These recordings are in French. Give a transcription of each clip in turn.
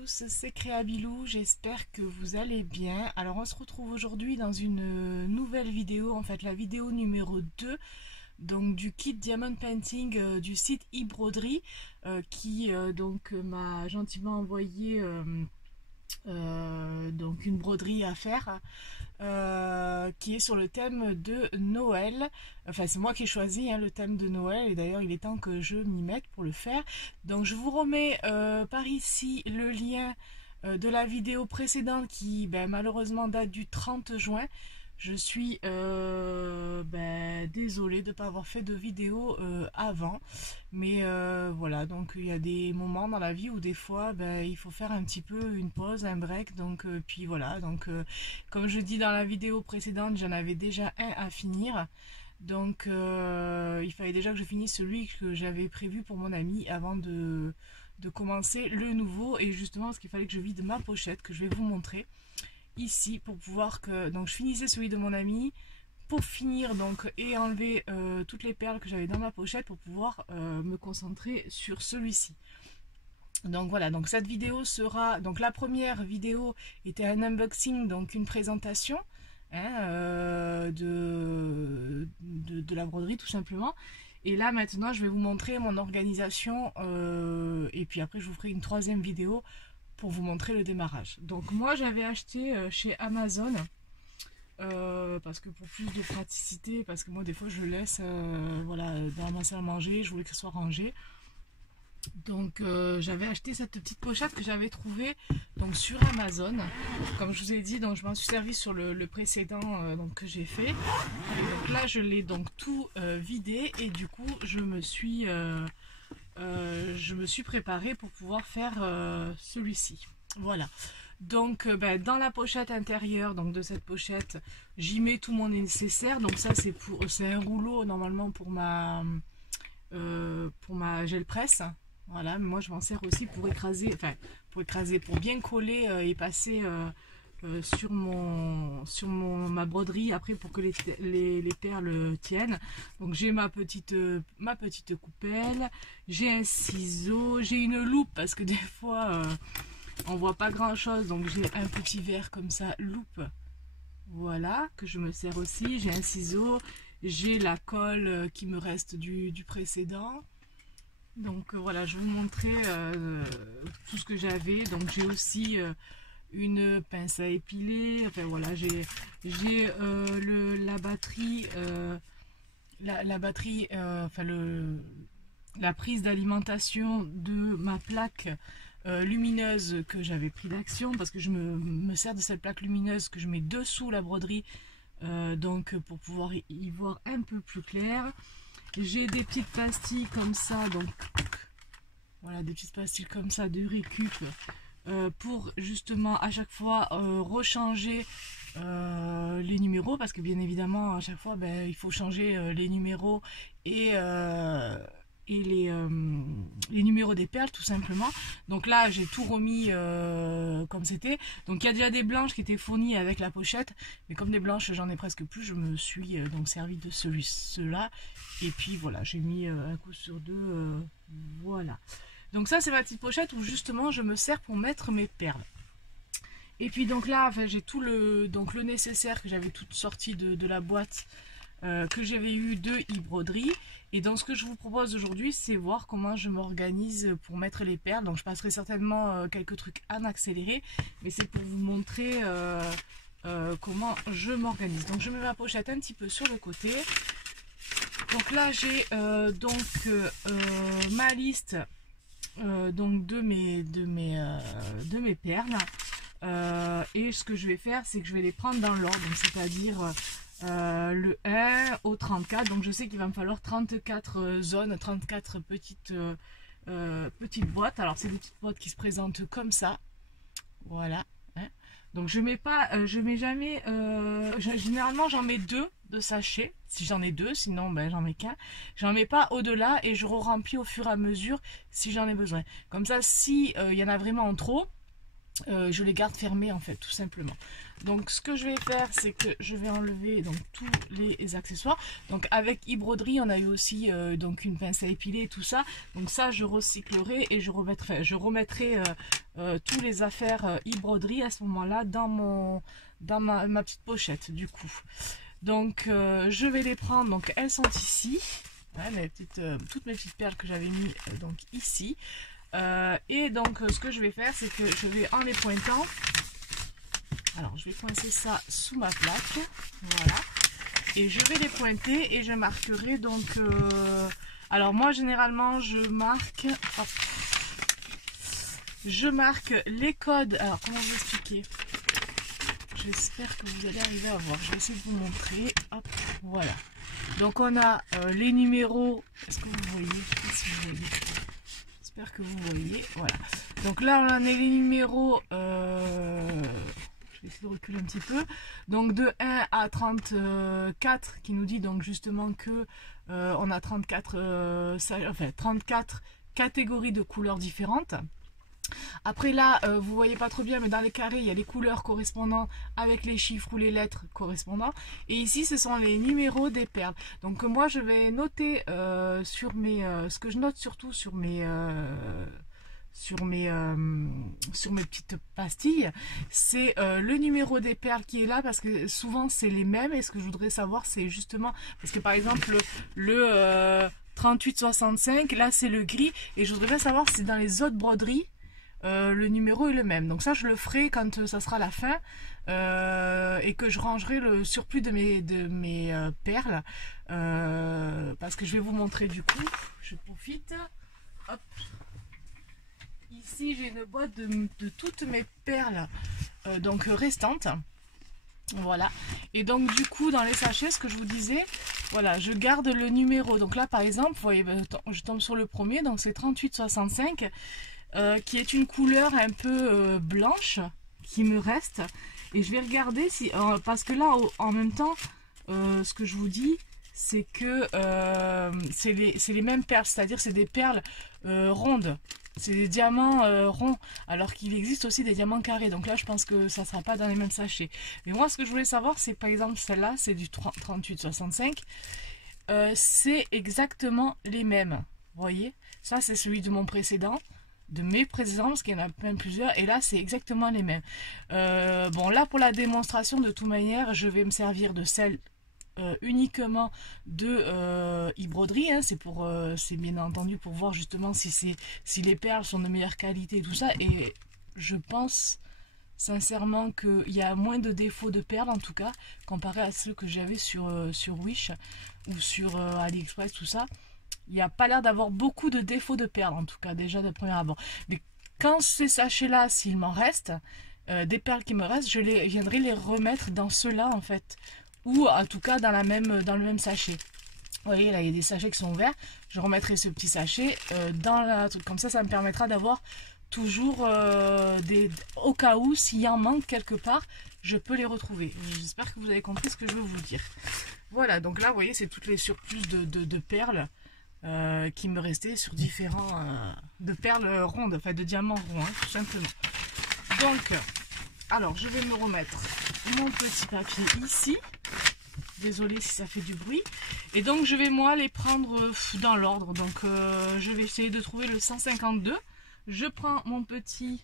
tous, c'est Créabilou, j'espère que vous allez bien. Alors on se retrouve aujourd'hui dans une nouvelle vidéo, en fait la vidéo numéro 2 donc du kit Diamond Painting du site eBroderie qui donc m'a gentiment envoyé donc une broderie à faire qui est sur le thème de Noël. Enfin c'est moi qui ai choisi le thème de Noël et d'ailleurs il est temps que je m'y mette pour le faire. Donc je vous remets par ici le lien de la vidéo précédente qui malheureusement date du 30 juin. Je suis désolée de ne pas avoir fait de vidéo avant, mais voilà, donc il y a des moments dans la vie où des fois il faut faire un petit peu une pause, un break, donc puis voilà, donc comme je dis dans la vidéo précédente, j'en avais déjà un à finir, donc il fallait déjà que je finisse celui que j'avais prévu pour mon ami avant de commencer le nouveau, et justement parce qu'il fallait que je vide ma pochette que je vais vous montrer ici pour pouvoir que donc je finissais celui de mon ami pour finir donc et enlever toutes les perles que j'avais dans ma pochette pour pouvoir me concentrer sur celui-ci. Donc voilà, donc cette vidéo sera donc la première vidéo était un unboxing, donc une présentation de la broderie tout simplement. Et là maintenant je vais vous montrer mon organisation et puis après je vous ferai une troisième vidéo pour vous montrer le démarrage. Donc moi j'avais acheté chez Amazon parce que pour plus de praticité, parce que moi des fois je laisse voilà dans ma salle à manger, je voulais que ce soit rangé. Donc j'avais acheté cette petite pochette que j'avais trouvée donc sur Amazon. Comme je vous ai dit, donc je m'en suis servi sur le précédent donc que j'ai fait. Et donc là je l'ai donc tout vidé et du coup je me suis préparée pour pouvoir faire celui-ci. Voilà. Donc dans la pochette intérieure donc de cette pochette, j'y mets tout mon nécessaire. Donc ça c'est un rouleau normalement pour ma gel presse. Voilà, mais moi je m'en sers aussi pour écraser, pour bien coller et passer sur ma broderie après pour que les perles tiennent. Donc j'ai ma petite coupelle, j'ai un ciseau, j'ai une loupe parce que des fois on voit pas grand chose, donc j'ai un petit verre comme ça, loupe, voilà, que je me sers aussi. J'ai un ciseau, j'ai la colle qui me reste du précédent. Donc voilà, je vais vous montrer tout ce que j'avais. Donc j'ai aussi une pince à épiler, enfin voilà, j'ai la batterie, la prise d'alimentation de ma plaque lumineuse que j'avais pris d'Action, parce que je me sers de cette plaque lumineuse que je mets dessous la broderie donc pour pouvoir y voir un peu plus clair. J'ai des petites pastilles comme ça, donc voilà, des petites pastilles comme ça de récup pour justement à chaque fois rechanger les numéros, parce que bien évidemment à chaque fois il faut changer les numéros et les numéros des perles tout simplement. Donc là j'ai tout remis comme c'était. Donc il y a déjà des blanches qui étaient fournies avec la pochette, mais comme des blanches j'en ai presque plus, je me suis donc servi de ceux-là, et puis voilà, j'ai mis un coup sur deux, voilà. Donc ça c'est ma petite pochette où justement je me sers pour mettre mes perles. Et puis donc là j'ai tout le nécessaire que j'avais tout sorti de la boîte que j'avais eu de eBroderie. Et donc ce que je vous propose aujourd'hui, c'est voir comment je m'organise pour mettre les perles. Donc je passerai certainement quelques trucs en accéléré, mais c'est pour vous montrer comment je m'organise. Donc je mets ma pochette un petit peu sur le côté. Donc là j'ai ma liste donc de mes perles. Et ce que je vais faire, c'est que je vais les prendre dans l'ordre, c'est-à-dire le 1 au 34. Donc je sais qu'il va me falloir 34 zones, 34 petites boîtes. Alors c'est des petites boîtes qui se présentent comme ça, voilà. Donc je mets jamais, généralement j'en mets 2 de sachets, si j'en ai 2, sinon j'en mets qu'un. J'en mets pas au-delà et je re-remplis au fur et à mesure si j'en ai besoin. Comme ça, si y en a vraiment en trop, je les garde fermés en fait, tout simplement. Donc ce que je vais faire, c'est que je vais enlever donc tous les accessoires. Donc avec e-broderie, on a eu aussi donc une pince à épiler et tout ça. Donc ça, je recyclerai et je remettrai tous les affaires e-broderie à ce moment-là dans ma petite pochette du coup. Donc je vais les prendre. Donc elles sont ici. Ouais, toutes mes petites perles que j'avais mis donc ici. Et donc ce que je vais faire, c'est que je vais en les pointant. Alors je vais coincer ça sous ma plaque, voilà, et je vais les pointer et je marquerai donc alors moi généralement je marque les codes. Alors comment vous expliquer, j'espère que vous allez arriver à voir, je vais essayer de vous montrer. Hop, voilà, donc on a les numéros, est-ce que vous voyez, je sais pas si vous voyez, j'espère que vous voyez, voilà, donc là on a les numéros je vais essayer de reculer un petit peu. Donc de 1 à 34 qui nous dit donc justement que on a 34 catégories de couleurs différentes. Après là, vous voyez pas trop bien, mais dans les carrés, il y a les couleurs correspondant avec les chiffres ou les lettres correspondant. Et ici, ce sont les numéros des perles. Donc moi, je vais noter sur mes... ce que je note surtout sur mes petites pastilles, c'est le numéro des perles qui est là, parce que souvent c'est les mêmes. Et ce que je voudrais savoir, c'est justement parce que par exemple le 3865, là c'est le gris, et je voudrais bien savoir si dans les autres broderies le numéro est le même. Donc ça je le ferai quand ça sera la fin, et que je rangerai le surplus de mes perles, parce que je vais vous montrer du coup, je profite, hop. Ici j'ai une boîte de toutes mes perles donc restantes, voilà, et donc du coup dans les sachets, ce que je vous disais, voilà, je garde le numéro. Donc là par exemple, vous voyez, je tombe sur le premier, donc c'est 3865, qui est une couleur un peu blanche qui me reste, et je vais regarder si parce que là en même temps ce que je vous dis, c'est que c'est les mêmes perles, c'est-à-dire c'est des perles rondes. C'est des diamants ronds, alors qu'il existe aussi des diamants carrés. Donc là, je pense que ça ne sera pas dans les mêmes sachets. Mais moi, ce que je voulais savoir, c'est par exemple celle-là, c'est du 3865. C'est exactement les mêmes. Vous voyez, ça, c'est celui de mon précédent, de mes précédents, parce qu'il y en a même plusieurs. Et là, c'est exactement les mêmes. Bon, là, pour la démonstration, de toute manière, je vais me servir de celle uniquement de e-broderie, hein. C'est bien entendu pour voir justement si les perles sont de meilleure qualité et tout ça, et je pense sincèrement qu'il y a moins de défauts de perles en tout cas comparé à ceux que j'avais sur Wish ou sur AliExpress, tout ça. Il n'y a pas l'air d'avoir beaucoup de défauts de perles, en tout cas déjà de premier abord. Mais quand ces sachets là, s'il m'en reste des perles qui me restent, je viendrai les remettre dans ceux-là en fait, ou en tout cas dans le même sachet. Vous voyez, là il y a des sachets qui sont ouverts, je remettrai ce petit sachet dans la truc, comme ça me permettra d'avoir toujours au cas où s'il y en manque quelque part, je peux les retrouver. J'espère que vous avez compris ce que je veux vous dire. Voilà, donc là vous voyez, c'est toutes les surplus de perles qui me restaient sur différents de perles rondes, enfin de diamants ronds, hein, tout simplement. Donc alors je vais me remettre mon petit papier ici. Désolée si ça fait du bruit. Et donc je vais moi les prendre dans l'ordre. Donc je vais essayer de trouver le 152. Je prends mon petit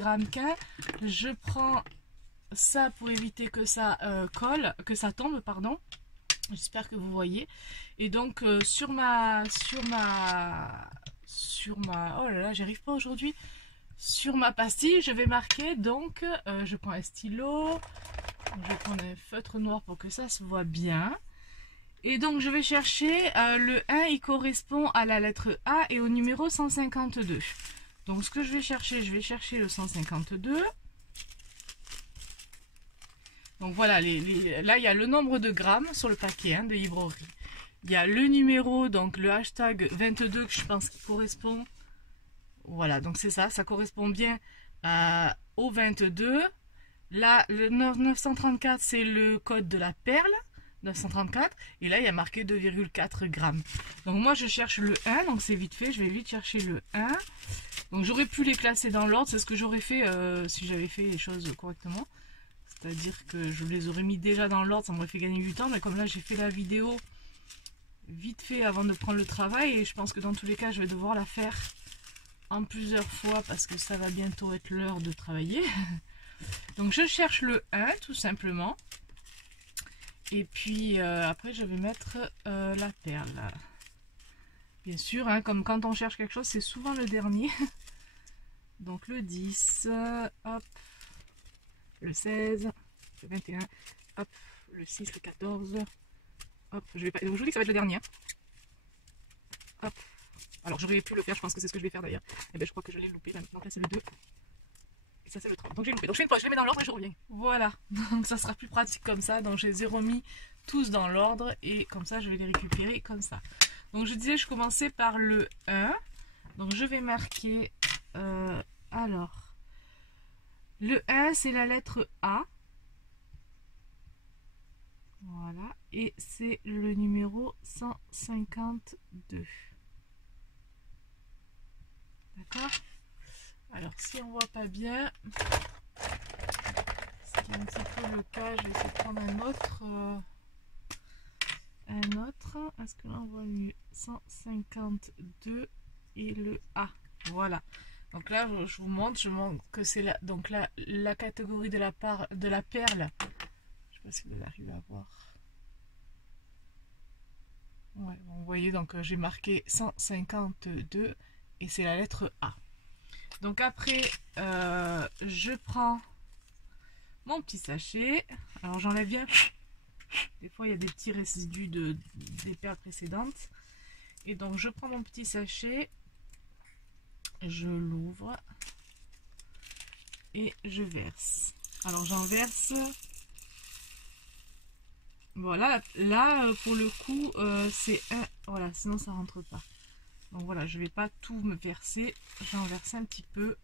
ramequin. Je prends ça pour éviter que ça que ça tombe, pardon. J'espère que vous voyez. Et donc sur ma oh là là, j'y arrive pas aujourd'hui. Sur ma pastille, je vais marquer donc, je prends un stylo, je prends un feutre noir pour que ça se voit bien. Et donc je vais chercher le 1, il correspond à la lettre A et au numéro 152. Donc ce que je vais chercher le 152. Donc voilà, là il y a le nombre de grammes sur le paquet hein, de e-broderie. Il y a le numéro, donc le hashtag 22 que je pense qui correspond. Voilà, donc c'est ça, ça correspond bien au 22. Là, le 934, c'est le code de la perle. 934 et là il y a marqué 2,4 grammes. Donc moi je cherche le 1, donc c'est vite fait, je vais vite chercher le 1. Donc j'aurais pu les classer dans l'ordre, c'est ce que j'aurais fait si j'avais fait les choses correctement. C'est-à-dire que je les aurais mis déjà dans l'ordre, ça m'aurait fait gagner du temps, mais comme là j'ai fait la vidéo vite fait avant de prendre le travail et je pense que dans tous les cas je vais devoir la faire en plusieurs fois parce que ça va bientôt être l'heure de travailler. Donc je cherche le 1 tout simplement. Et puis après je vais mettre la perle. Bien sûr, hein, comme quand on cherche quelque chose, c'est souvent le dernier. Donc le 10, hop, le 16, le 21, hop, le 6, le 14, hop, je vais pas. Donc je vous dis que ça va être le dernier. Hop. Alors j'aurais pu le faire, je pense que c'est ce que je vais faire d'ailleurs. Et bien je crois que je l'ai loupé. Donc là c'est le 2. Et ça c'est le 30. Donc j'ai loupé. Donc je fais une pause, je les mets dans l'ordre et je reviens. Voilà. Donc ça sera plus pratique comme ça. Donc je les ai remis tous dans l'ordre et comme ça je vais les récupérer comme ça. Donc je disais je commençais par le 1. Donc je vais marquer alors le 1 c'est la lettre A. Voilà. Et c'est le numéro 152. D'accord? Alors si on voit pas bien, ce qui est un petit peu le cas, je vais essayer de prendre un autre. Est-ce que là on voit mieux? 152 et le A. Voilà. Donc là je vous montre, que c'est donc la catégorie de la perle. Je ne sais pas si vous allez arriver à voir. Ouais, vous voyez, donc j'ai marqué 152 et c'est la lettre A. Donc après, je prends mon petit sachet. Alors j'enlève bien. Des fois, il y a des petits résidus des perles précédentes. Et donc, je prends mon petit sachet. Je l'ouvre. Et je verse. Alors, j'en verse. Voilà. Là, pour le coup, c'est un... Voilà, sinon ça rentre pas. Donc voilà, je vais pas tout me verser. J'en verse un petit peu.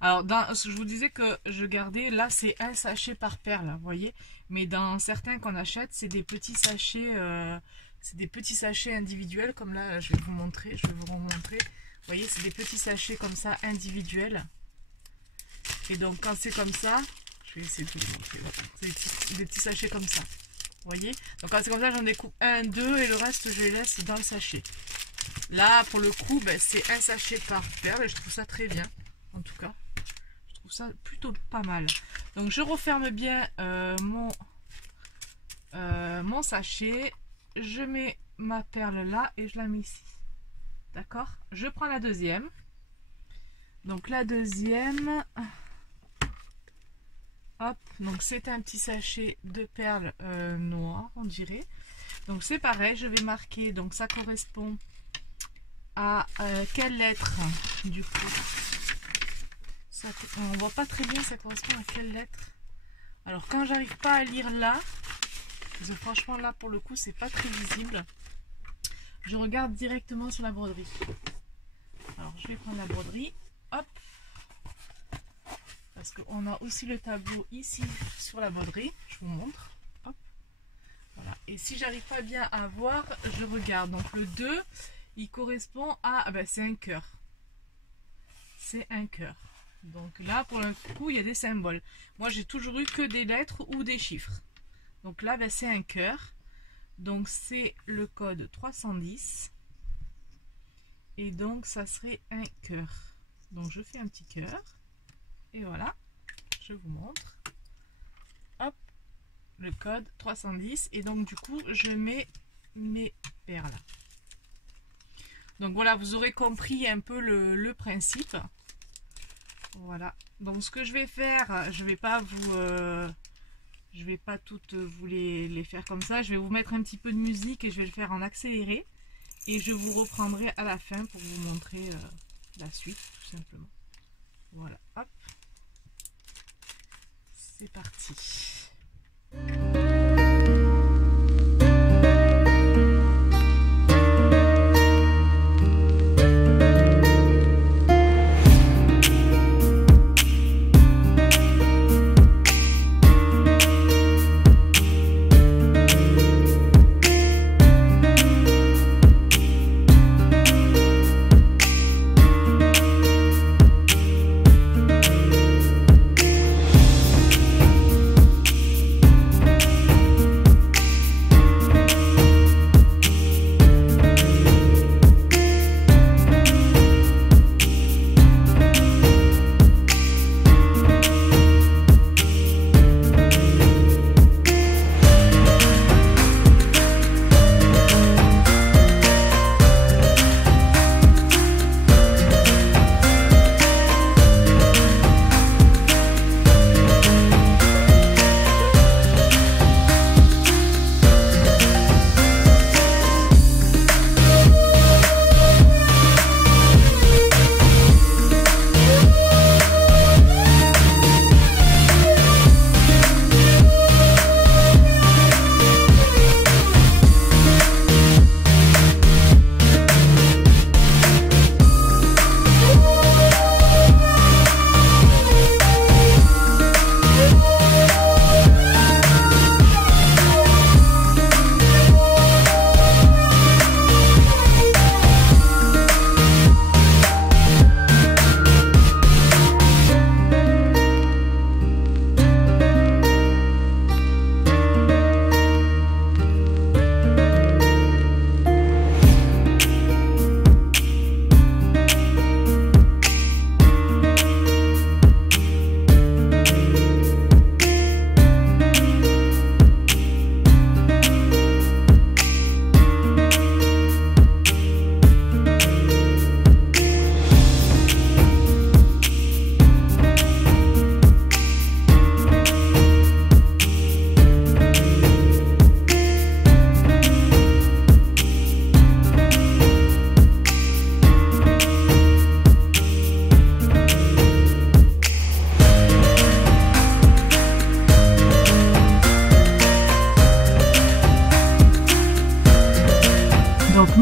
Alors, je vous disais que je gardais, là c'est un sachet par perle, vous voyez. Mais dans certains qu'on achète, c'est des petits sachets, individuels, comme là, je vais vous montrer, Vous voyez, c'est des petits sachets comme ça, individuels. Et donc, quand c'est comme ça, je vais essayer de vous montrer, voilà. C'est des petits sachets comme ça, vous voyez. Donc, quand c'est comme ça, j'en découpe un, deux, et le reste, je les laisse dans le sachet. Là, pour le coup, ben, c'est un sachet par perle, et je trouve ça très bien, en tout cas. Ça plutôt pas mal. Donc je referme bien mon sachet, je mets ma perle là et je la mets ici, d'accord. Je prends la deuxième, donc la deuxième, hop, donc c'est un petit sachet de perles noires, on dirait. Donc c'est pareil, je vais marquer, donc ça correspond à quelle lettre du coup. On voit pas très bien ça correspond à quelle lettre. Alors quand j'arrive pas à lire là, parce que franchement là pour le coup c'est pas très visible, je regarde directement sur la broderie. Alors je vais prendre la broderie, hop, parce qu'on a aussi le tableau ici sur la broderie, je vous montre, hop, voilà. Et si j'arrive pas bien à voir, je regarde. Donc le 2 il correspond à, ah ben, c'est un cœur, c'est un cœur. Donc là, pour le coup, il y a des symboles. Moi, j'ai toujours eu que des lettres ou des chiffres. Donc là, ben, c'est un cœur. Donc c'est le code 310. Et donc, ça serait un cœur. Donc je fais un petit cœur. Et voilà, je vous montre. Hop, le code 310. Et donc, du coup, je mets mes perles. Donc voilà, vous aurez compris un peu le principe. Voilà, donc ce que je vais faire, je vais pas toutes vous les faire comme ça. Je vais vous mettre un petit peu de musique et je vais le faire en accéléré. Et je vous reprendrai à la fin pour vous montrer la suite, tout simplement. Voilà, hop. C'est parti.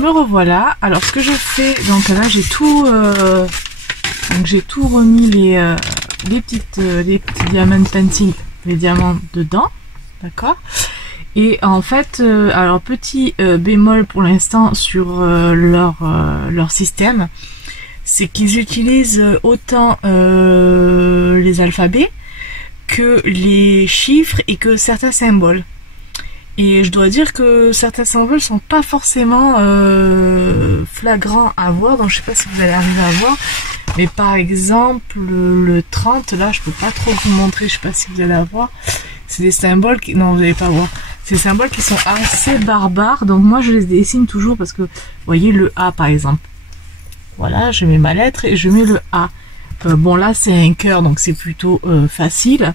me revoilà. Alors ce que je fais, donc là j'ai tout remis les petits diamant painting, les diamants dedans, d'accord. Et en fait, alors petit bémol pour l'instant sur leur système, c'est qu'ils utilisent autant les alphabets que les chiffres et que certains symboles. Et je dois dire que certains symboles sont pas forcément flagrants à voir, donc je sais pas si vous allez arriver à voir. Mais par exemple, le 30, là, je peux pas trop vous montrer, je sais pas si vous allez avoir. C'est des symboles qui... Non, vous n'allez pas voir. C'est des symboles qui sont assez barbares, donc moi je les dessine toujours parce que, vous voyez, le A par exemple. Voilà, je mets ma lettre et je mets le A. Bon, là, c'est un cœur, donc c'est plutôt facile.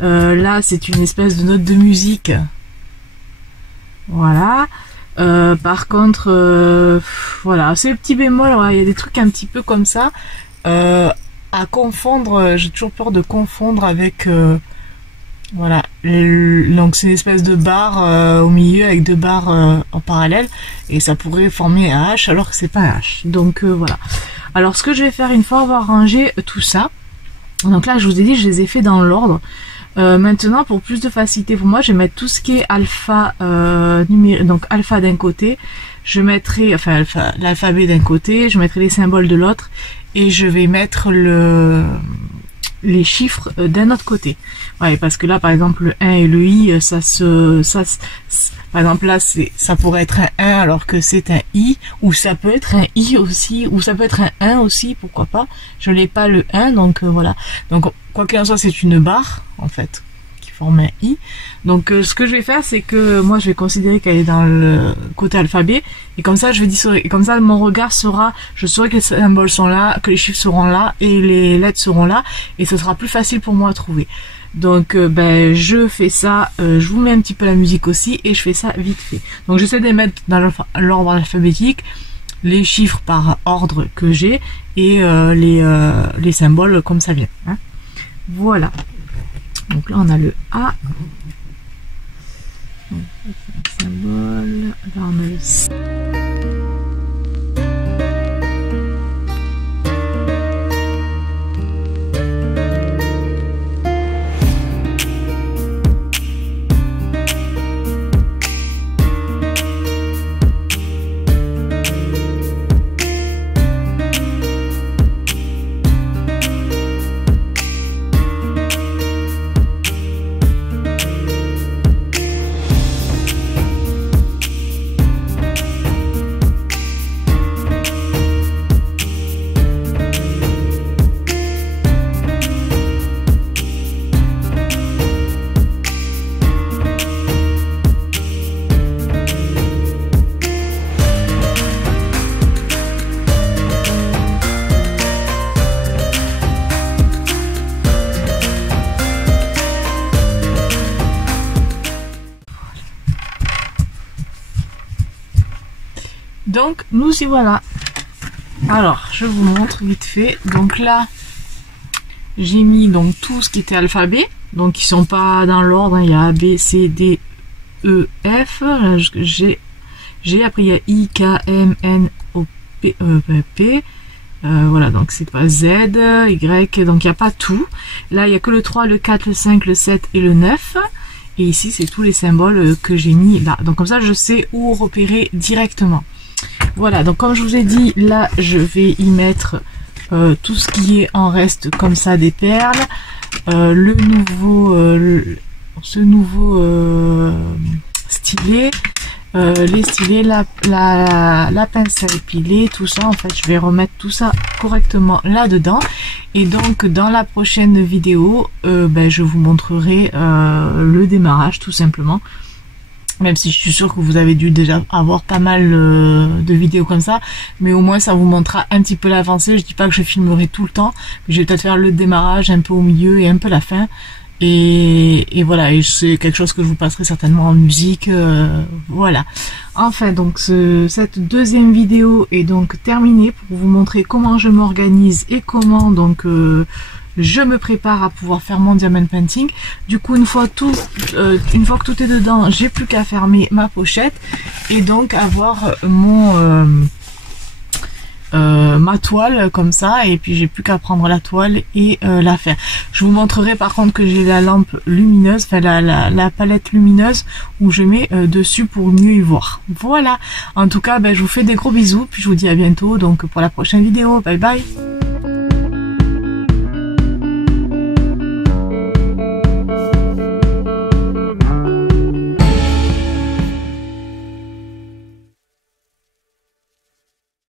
Là, c'est une espèce de note de musique. Voilà. Par contre, voilà, c'est le petit bémol, ouais, il y a des trucs un petit peu comme ça. À confondre, j'ai toujours peur de confondre avec... voilà, donc c'est une espèce de barre au milieu avec deux barres en parallèle et ça pourrait former un H alors que c'est pas un H. Donc voilà. Alors ce que je vais faire une fois avoir rangé tout ça, donc là je vous ai dit je les ai fait dans l'ordre. Maintenant pour plus de facilité pour moi je vais mettre tout ce qui est alpha numérique, donc alpha d'un côté, je mettrai enfin l'alphabet d'un côté, je mettrai les symboles de l'autre et je vais mettre les chiffres d'un autre côté. Ouais, parce que là par exemple le 1 et le I par exemple là ça pourrait être un 1 alors que c'est un I, ou ça peut être un I aussi, ou ça peut être un 1 aussi, pourquoi pas. Je n'ai pas le 1, donc voilà. Donc quoi qu'il en soit c'est une barre en fait qui forme un I. Donc ce que je vais faire c'est que moi je vais considérer qu'elle est dans le côté alphabet et comme ça je vais dissocier, et comme ça mon regard sera, je saurai que les symboles sont là, que les chiffres seront là et les lettres seront là et ce sera plus facile pour moi à trouver. Donc ben je fais ça, je vous mets un petit peu la musique aussi et je fais ça vite fait. Donc j'essaie de les mettre dans l'ordre alphabétique, les chiffres par ordre que j'ai et les symboles comme ça vient, hein. Voilà. Donc là on a le A. Donc, le symbole. Là on a le C. Donc nous y voilà. Alors je vous montre vite fait. Donc là j'ai mis donc tout ce qui était alphabet, donc ils sont pas dans l'ordre, hein. Il y a A, B, C, D, E, F, G, après il y a I, K, M, N, O, P, P. Voilà, donc c'est pas Z, Y, donc il n'y a pas tout. Là il n'y a que le 3, le 4, le 5, le 7 et le 9. Et ici c'est tous les symboles que j'ai mis là. Donc comme ça je sais où repérer directement. Voilà, donc comme je vous ai dit, là je vais y mettre tout ce qui est en reste comme ça des perles, ce nouveau stylet, les stylets, la pince à épiler, tout ça. En fait je vais remettre tout ça correctement là dedans et donc dans la prochaine vidéo ben, je vous montrerai le démarrage tout simplement. Même si je suis sûre que vous avez dû déjà avoir pas mal de vidéos comme ça, mais au moins ça vous montrera un petit peu l'avancée. Je dis pas que je filmerai tout le temps, mais je vais peut-être faire le démarrage un peu au milieu et un peu la fin. Et voilà, et c'est quelque chose que je vous passerai certainement en musique, voilà. Enfin, donc cette deuxième vidéo est donc terminée pour vous montrer comment je m'organise et comment donc je me prépare à pouvoir faire mon diamond painting. Du coup, une fois que tout est dedans, j'ai plus qu'à fermer ma pochette et donc avoir ma toile comme ça, et puis j'ai plus qu'à prendre la toile et la faire. Je vous montrerai par contre que j'ai la lampe lumineuse, enfin la palette lumineuse où je mets dessus pour mieux y voir. Voilà, en tout cas je vous fais des gros bisous, puis je vous dis à bientôt donc pour la prochaine vidéo. Bye bye.